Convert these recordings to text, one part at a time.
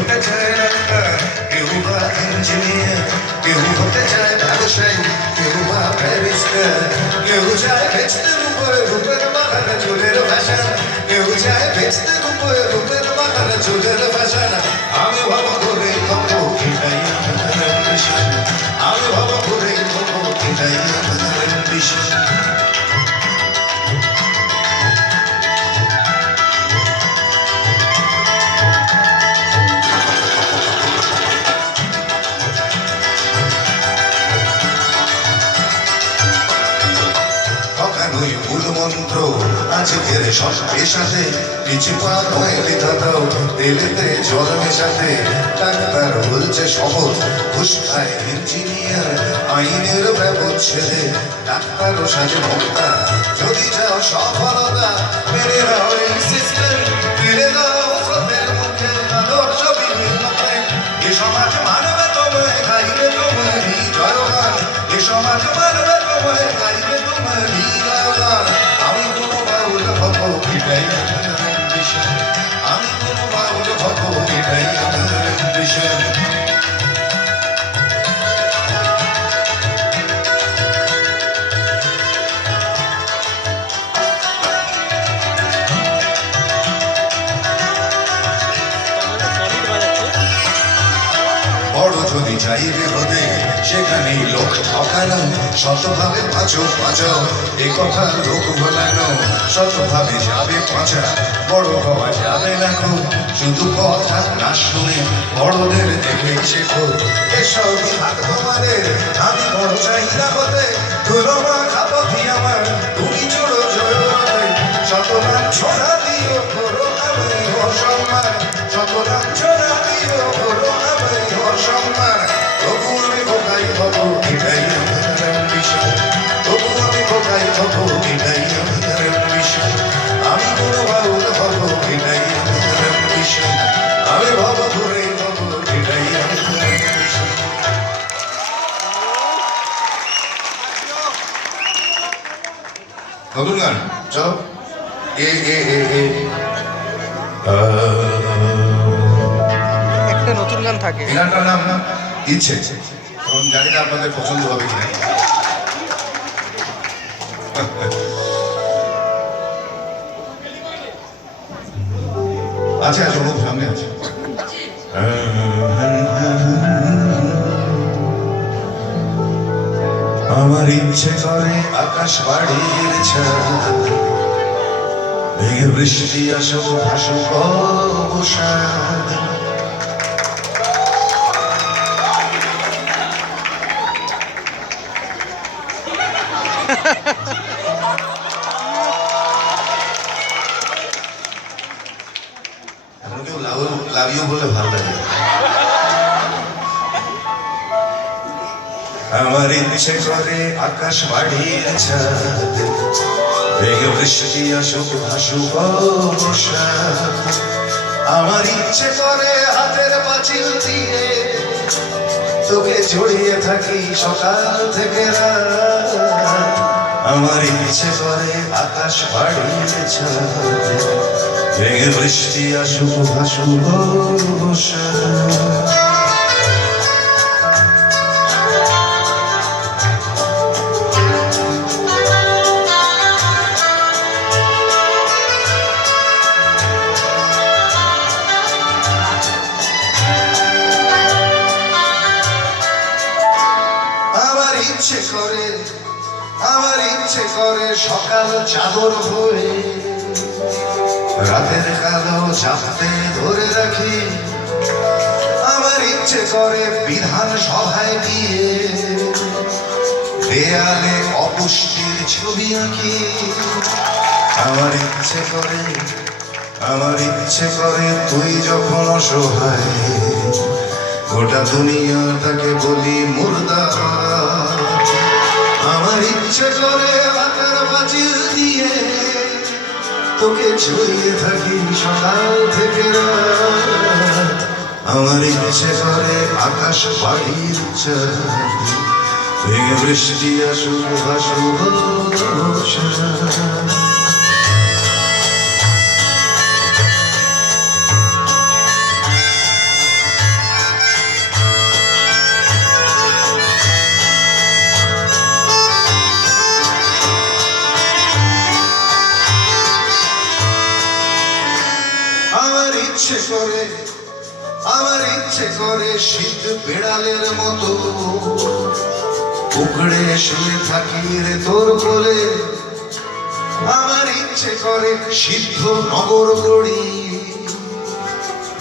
হতে চায় ডাক্তার, কেউ বা ইঞ্জিনিয়ার, কেউ হতে চায় ব্যবসায়ী, কেউ বা ব্যারিস্টার, কেউ চায় বেচতে রূপের রূপের বাহারে চুলের ফ্যাশন, কেউ চায় বেচতে রূপের রূপের বাহারে চুলের ফ্যাশন। আমি ভাবো করে কত এটাই আমার অ্যাম্বিশন, আমি ভাবো করে কত এটাই আমার অ্যাম্বিশন। মূল মন্ত্র আজকের সব পেশাতে, পিছু পা নয় লেখা দাও তেলেতে জল মেশাতে। ডাক্তার বলছে সহজ, ঘুষ খায় ইঞ্জিনিয়ার, আইনের ব্যবচ্ছেদে ডাক্তারও সাজে ভক্তা। যদি চাও সফলতা মেনে নাও এই সিস্টেম, ফিরে দাও স্রোতের মুখে আদর্শ বিভিন্নতে। এ সমাজ মানবে তোমায়, গাইবে তোমারই জয়গান, এ সমাজ মানবে তোমায়, গাইবে তোমারই জয়গান। আমি কোনো বাউল হব এটাই আমার অ্যাম্বিশন, আমি কোনো বাউল হব এটাই আমার অ্যাম্বিশন। বড় যদি চাইবে হতে সেখানেই লোক ঠকানো, শতভাবে বাঁচো বাঁচাও এ কথা লোক বলানো, শতভাবে যাবে পাঁচা বড় হওয়া যাবে না খুব, শুধু কথা না শুনে বড়দের দেখে শেখো। এসবই হাত তোমাদের, আমি বড় চাই না হতে, ধুলো মাখা পথি আমার, তুমি চড়ো জয়তে। শতমান ছোড়া দিও করো আমি অসম্মান, শতমান ছোড়া দিও করো আমি অসম্মান। তবু আমি বোকাই হব এটাই আমার অ্যাম্বিশন, তবু আমি বোকাই হব এটাই আমার অ্যাম্বিশন। আমি কোনো বাউল হব এটাই আমার অ্যাম্বিশন, আমি ভব করে হব এটাই আমার অ্যাম্বিশন। নতুন গান চলো। একটা নতুন গান থাকে, এই গানটার নাম না ইচ্ছে, এখন জানি না আপনাদের পছন্দ হবে কিনা। আছে আছে লোক সামনে আছে। আমার ইচ্ছে করে আকাশ বাড়ির ছাদ, ভেঙে বৃষ্টি আসুক ভাসুক অবসাদ। এখন কেউ লাভ ইউ বলে ভালো লাগে। আমার ইচ্ছে করে আকাশ বাড়ির ছাদ, ভেঙে বৃষ্টি আসুক ভাসুক অবসাদ। আমার ইচ্ছে করে হাতের পাঁচিল দিয়ে তোকে জড়িয়ে থাকি সকাল থেকে রাত। আমার ইচ্ছে করে আকাশ বাড়ির ছাদ, ভেঙে বৃষ্টি আসুক ভাসুক অবসাদ। আমার ইচ্ছে করে সকাল চাদর হয়ে রাতের কালো চাপতে ধরে রাখি। আমার ইচ্ছে করে বিধান সভায় গিয়ে দেয়ালে অপুষ্টির ছবি আঁকি। আমার ইচ্ছে করে তুই যখন অসহায় গোটা দুনিয়াটাকে বলি মুর্দা। আমার ইচ্ছে করে হাতের পাঁচিল দিয়ে তোকে ছড়িয়ে থাকি সকাল থেকে রাত। আমার ইচ্ছে করে আকাশ বাড়ির ছাদ, ভেঙে বৃষ্টি আসুক ভাসুক অবসাদ। ইচ্ছে করে শীত বেড়ালের মতো উকড়ে শুয়ে থাকি রে তোর কোলে। আমার ইচ্ছে করে সিদ্ধ নগর গড়ি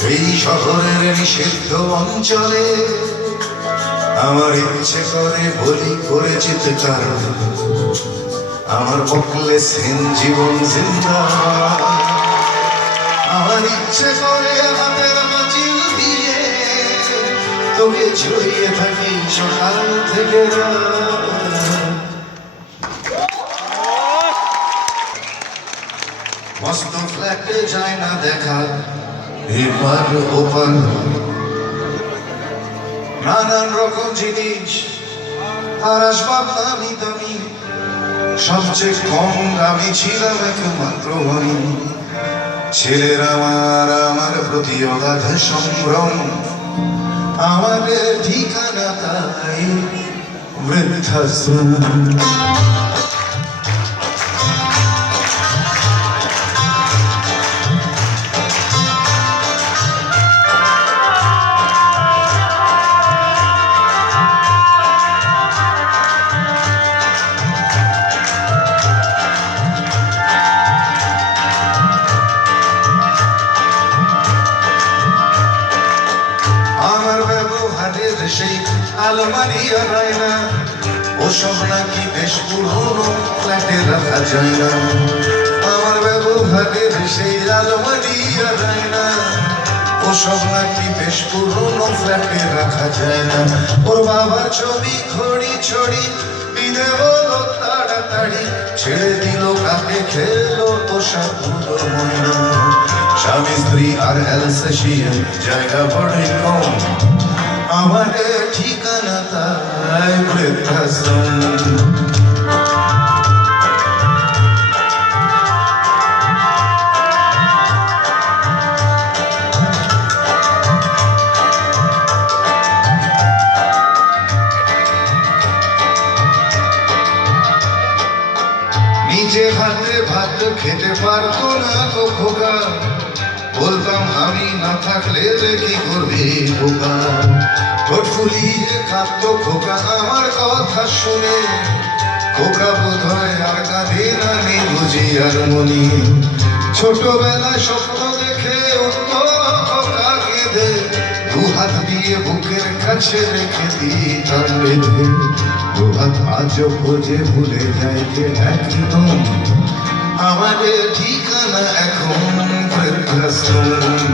এই শহরের নিষিদ্ধ অঞ্চলে। আমার ইচ্ছে করে বলি করে চিৎকার, আমার বকলে সেন জীবন জিন্দাবাদ। আমার ইচ্ছে করে হাতের মাচিল দিয়ে তোকে ছড়িয়ে থাকি সকাল থেকে রাত। মস্ত ফ্ল্যাটে যায় না দেখা এপার ওপার, নানান রকম জিনিস আর আসবাব দামি দামি। সবচেয়ে কম দামি ছিলাম একমাত্র আমি। ছেলের আমার প্রতি অগাধ সম্ভ্রম, আমার ঠিকানা তাই বৃদ্ধাশ্রম। সেই আলমারি আর আয়না ওসব নাকি বেশ পুরনো ফ্ল্যাটে রাখা যায় না। আমার ব্যবহারের সেই আলমারি আর আয়না ওসব নাকি বেশ পুরনো ফ্ল্যাটে রাখা যায় না। ওর বাবার ছবি ঘড়ি ছড়ি বিদে হলো তাড়াতাড়ি, ছেড়ে দিল কাকে খেলো পোশাক দুটো ময়না। স্বামী স্ত্রী আর অ্যালসেশিয়ান জায়গা বড়ই কম, আমার ঠিকানা তাই বৃদ্ধাশ্রম। নিজে হাতে ভাত খেতে পারতো না তো খোকা, বলতাম আমি না থাকলে রে কি করবে খোকা। ঠোঁট ফুলিয়ে কাঁদতো খোকা আমার কথা শুনে, খোকা বোধ হয় আর কাঁদে না নেই বুঝি আর মনি। ছোটবেলায় স্বপ্ন দেখে উঠতো খোকা কেঁদে, দু হাত দিয়ে বুকের কাছে রেখে দিতাম বেঁধে। দু হাত আজও খোঁজে ভুলে যায় যে একদম, আমাদের ঠিকানা এখন বৃদ্ধাশ্রম।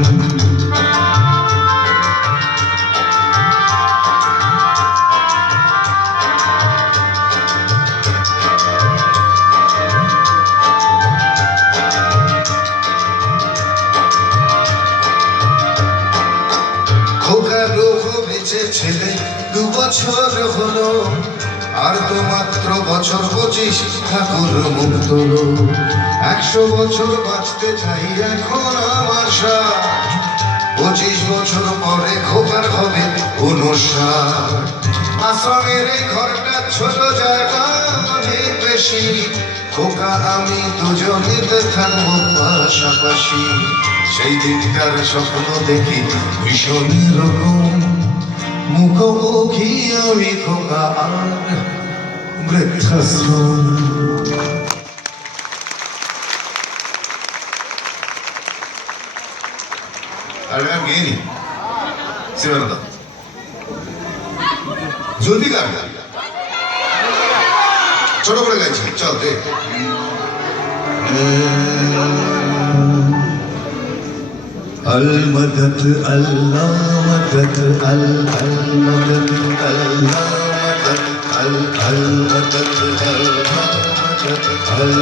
খোকা রোগ বেঁচে ছেলে 2 বছর হলো, আর তো মাত্র বছর 25 ঠাকুর মুক্ত। 100 বছর বাঁচতে চাই এখন আমার 60, 25 বছর পরে খোকার হবে 59। আশ্রমের এই ঘরটা ছোট জায়গা অনেক বেশি, খোকা আমি দুজনেতে থাকবো পাশাপাশি। সেই দিনটার স্বপ্ন দেখি ভীষণ রকম, মুখোমুখি আমি খোকা আর বৃদ্ধাশ্রম। अरे मैं गए नहीं सिवा बता जुल्फिकार ছোট করে গাইছি চল দে। अल मदद अल्लाह मदद अल मदद अल्लाह मदद अल मदद अल्लाह मदद अल